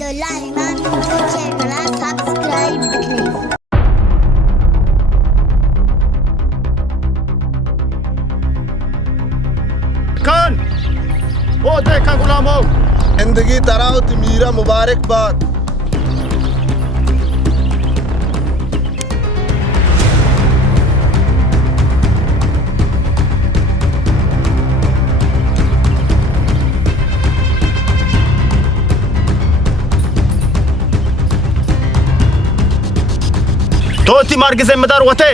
videolarıma kanala subscribe करें। खान ओ देखा गुलामो जिंदगी तराउत मीरा मुबारकबाद। तो ती मार के जिम्मेदार होते